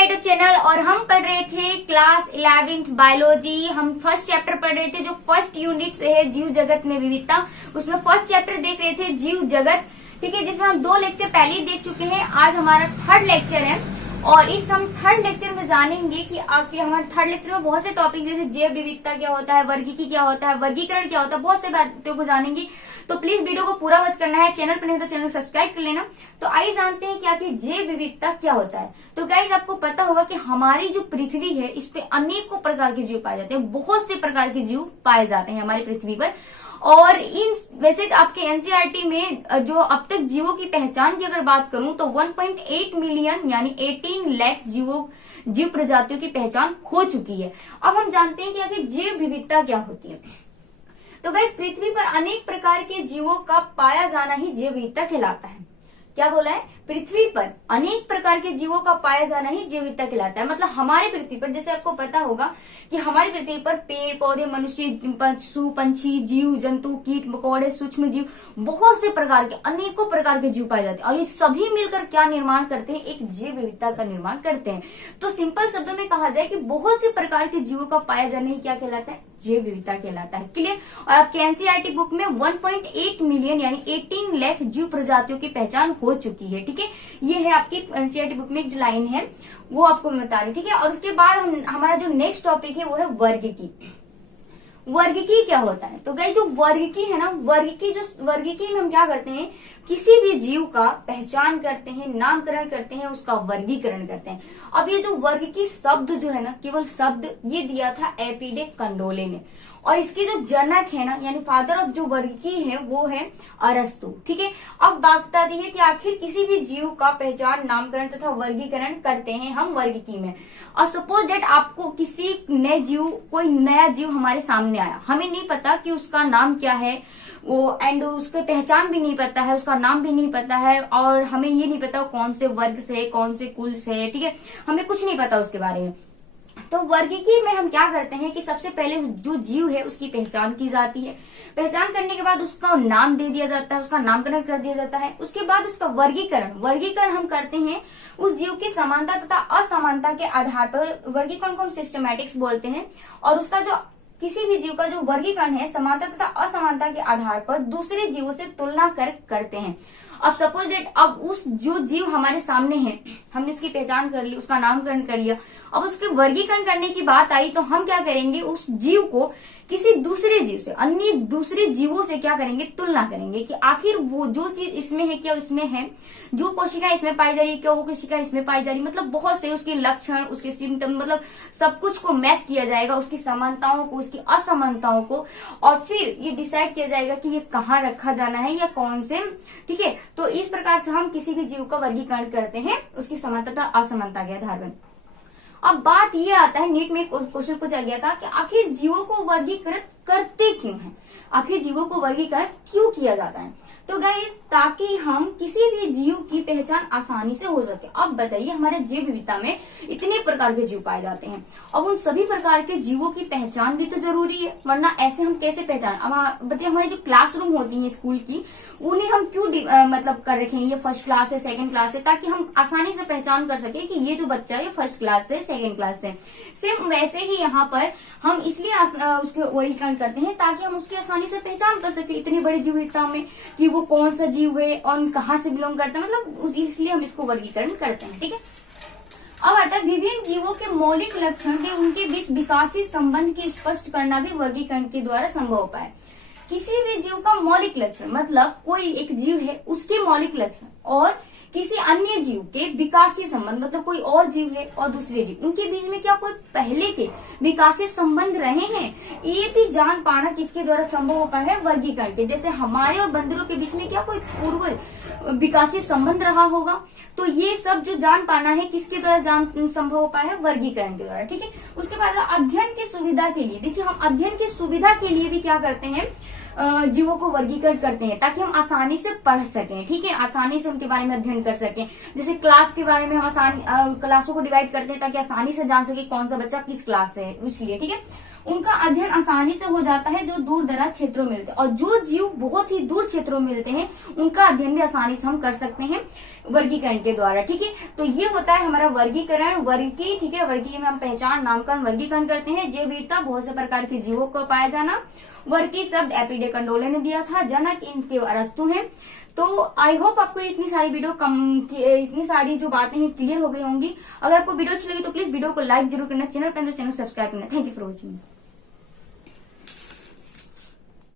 My YouTube channel. और हम पढ़ रहे थे क्लास 11th बायोलॉजी। हम फर्स्ट चैप्टर पढ़ रहे थे जो फर्स्ट यूनिट से है जीव जगत में विविधता। उसमें फर्स्ट चैप्टर देख रहे थे जीव जगत, ठीक है, जिसमें हम 2 लेक्चर पहले ही देख चुके हैं। आज हमारा थर्ड लेक्चर है और इस हम थर्ड लेक्चर में जानेंगे कि आपके हमारे थर्ड लेक्चर में बहुत से टॉपिक जैसे जैव विविधता क्या होता है, वर्गीकी क्या होता है, वर्गीकरण क्या होता है, बहुत से बातों को जानेंगे। तो प्लीज वीडियो को पूरा वॉच करना है। चैनल पर नहीं तो चैनल को सब्सक्राइब कर लेना। तो आइए जानते हैं कि आखिर जैव विविधता क्या होता है। तो गाइस आपको पता होगा कि हमारी जो पृथ्वी है इस पे अनेकों प्रकार के जीव पाए जाते हैं, बहुत से प्रकार के जीव पाए जाते हैं हमारी पृथ्वी पर। और इन वैसे आपके एनसीईआरटी में जो अब तक जीवों की पहचान की अगर बात करूं तो 1.8 मिलियन यानी 18 लाख जीव प्रजातियों की पहचान हो चुकी है। अब हम जानते हैं कि आखिर जैव विविधता क्या होती है। तो गाइस पृथ्वी पर अनेक प्रकार के जीवों का पाया जाना ही जैव विविधता कहलाता है। क्या बोला है? पृथ्वी पर अनेक प्रकार के जीवों का पाया जाना ही जैव विविधता कहलाता है। मतलब हमारे पृथ्वी पर, जैसे आपको पता होगा कि हमारी पृथ्वी पर पेड़ पौधे, मनुष्य, पशु पंछी, जीव जंतु, कीट मकोड़े, सूक्ष्म जीव, बहुत से प्रकार के अनेकों प्रकार के जीव पाए जाते हैं। और ये सभी मिलकर क्या निर्माण करते हैं? एक जैव विविधता का निर्माण करते हैं। तो सिंपल शब्दों में कहा जाए कि बहुत से प्रकार के जीवों का पाया जाना ही क्या कहलाता है? जैव विविधता कहलाता है। क्लियर? और आपके एनसीईआरटी बुक में 1.8 मिलियन यानी 18 लाख जीव प्रजातियों की पहचान हो चुकी है। ठीक है, ये है आपकी एनसीईआरटी बुक में एक जो लाइन है वो आपको मैं बता रही हूँ। ठीक है, और उसके बाद हमारा जो नेक्स्ट टॉपिक है वो है वर्गीकी। वर्गीकी क्या होता है? तो गाइस जो वर्गीकी है ना, वर्गीकी में हम क्या करते हैं? किसी भी जीव का पहचान करते हैं, नामकरण करते हैं, उसका वर्गीकरण करते हैं। अब ये जो वर्गीकी शब्द जो है ना, केवल शब्द ये दिया था एपीडे कंडोले ने। और इसके जो जनक है ना, यानी फादर ऑफ जो वर्गीकी है वो है अरस्तु। ठीक है, अब बात आती है कि आखिर किसी भी जीव का पहचान, नामकरण तथा वर्गीकरण करते हैं हम वर्गीकी में। और सपोज दैट आपको किसी कोई नया जीव हमारे सामने आया, हमें नहीं पता कि उसका नाम क्या है वो, एंड उसके पहचान भी नहीं पता है, उसका नाम भी नहीं पता है, और हमें ये नहीं पता कौन से वर्ग से, कौन से कुल से, ठीक है, हमें कुछ नहीं पता उसके बारे में। तो वर्गीकी में हम क्या करते हैं कि सबसे पहले जो जीव है उसकी पहचान की जाती है। पहचान करने के बाद उसका नाम दे दिया जाता है, उसका नामकरण कर दिया जाता है। उसके बाद उसका वर्गीकरण हम करते हैं उस जीव की समानता तथा असमानता के आधार पर। वर्गीकरण को हम सिस्टमैटिक्स बोलते हैं। और उसका जो किसी भी जीव का जो वर्गीकरण है समानता तथा असमानता के आधार पर दूसरे जीवों से तुलना करते हैं। अब सपोज दैट अब उस जो जीव हमारे सामने है, हमने उसकी पहचान कर ली, उसका नामकरण कर लिया, अब उसके वर्गीकरण करने की बात आई तो हम क्या करेंगे? उस जीव को किसी दूसरे जीव से, अन्य दूसरे जीवों से क्या करेंगे? तुलना करेंगे कि आखिर वो जो चीज इसमें है क्या उसमें है, जो कोशिका इसमें पाई जा रही है क्या वो कोशिका इसमें पाई जा रही है। मतलब बहुत से उसके लक्षण, उसके सिम्टम, मतलब सब कुछ को मैच किया जाएगा, उसकी समानताओं को, उसकी असमानताओं को, और फिर ये डिसाइड किया जाएगा कि ये कहाँ रखा जाना है या कौन से। ठीक है, तो इस प्रकार से हम किसी भी जीव का वर्गीकरण करते हैं उसकी समानता तथा असमानता के आधार पर। अब बात ये आता है, नीट में क्वेश्चन पूछा गया था कि आखिर जीवों को वर्गीकृत करते क्यों हैं? आखिर जीवों को वर्गीकृत क्यों किया जाता है? तो गाइस ताकि हम किसी भी जीव की पहचान आसानी से हो सके। अब बताइए, हमारे जैव विविधता में इतने प्रकार के जीव पाए जाते हैं, अब उन सभी प्रकार के जीवों की पहचान भी तो जरूरी है, वरना ऐसे हम कैसे पहचान। अब बताइए, हमारी जो क्लासरूम होती है स्कूल की, उन्हें हम क्यों मतलब कर रखे हैं ये फर्स्ट क्लास है, सेकंड क्लास है, ताकि हम आसानी से पहचान कर सके कि ये जो बच्चा है फर्स्ट क्लास से, सेकंड क्लास से। सेम वैसे ही यहाँ पर हम इसलिए उसके वर्गीकरण करते हैं ताकि हम उसकी आसानी से पहचान कर सके इतनी बड़ी जीव विविधता में कि वो कौन सा जीव है और कहाँ से बिलोंग करता है, मतलब इसलिए हम इसको वर्गीकरण करते हैं। ठीक है, अब आता है विभिन्न जीवों के मौलिक लक्षण के उनके बीच विकासी संबंध की स्पष्ट करना भी वर्गीकरण के द्वारा संभव हो पाए। किसी भी जीव का मौलिक लक्षण मतलब कोई एक जीव है उसके मौलिक लक्षण और किसी अन्य जीव के विकासी संबंध, मतलब कोई और जीव है और दूसरे जीव, उनके बीच में क्या कोई पहले के विकासी संबंध रहे हैं, ये भी जान पाना किसके द्वारा संभव हो पाया है? वर्गीकरण के। जैसे हमारे और बंदरों के बीच में क्या कोई पूर्व विकासी संबंध रहा होगा, तो ये सब जो जान पाना है किसके द्वारा जान संभव हो पाया है? वर्गीकरण के द्वारा। ठीक है, उसके बाद अध्ययन की सुविधा के लिए, देखिए हम अध्ययन की सुविधा के लिए भी क्या करते हैं? जीवों को वर्गीकरण करते हैं ताकि हम आसानी से पढ़ सकें। ठीक है, आसानी से उनके बारे में अध्ययन कर सकें। जैसे क्लास के बारे में हम क्लासों को डिवाइड करते हैं ताकि आसानी से जान सके कौन सा बच्चा किस क्लास से है, इसलिए। ठीक है, उनका अध्ययन आसानी से हो जाता है जो दूर दराज क्षेत्रों में मिलते हैं, और जो जीव बहुत ही दूर क्षेत्रों में मिलते हैं उनका अध्ययन भी आसानी से हम कर सकते हैं वर्गीकरण के द्वारा। ठीक है, तो ये होता है हमारा वर्गीकरण, वर्गी। ठीक है, वर्गीय में हम पहचान, नामकरण, वर्गीकरण करते हैं। जैव विविधता, बहुत से प्रकार के जीवों को पाया जाना। वर्गी शब्द एपिडेकंडोले ने दिया था। जनक इनके अरस्तु हैं। तो आई होप आपको इतनी सारी जो बातें हैं क्लियर हो गई होंगी। अगर आपको वीडियो अच्छी लगी तो प्लीज वीडियो को लाइक जरूर करना, चैनल पर तो चैनल सब्सक्राइब करना। Thank you for watching.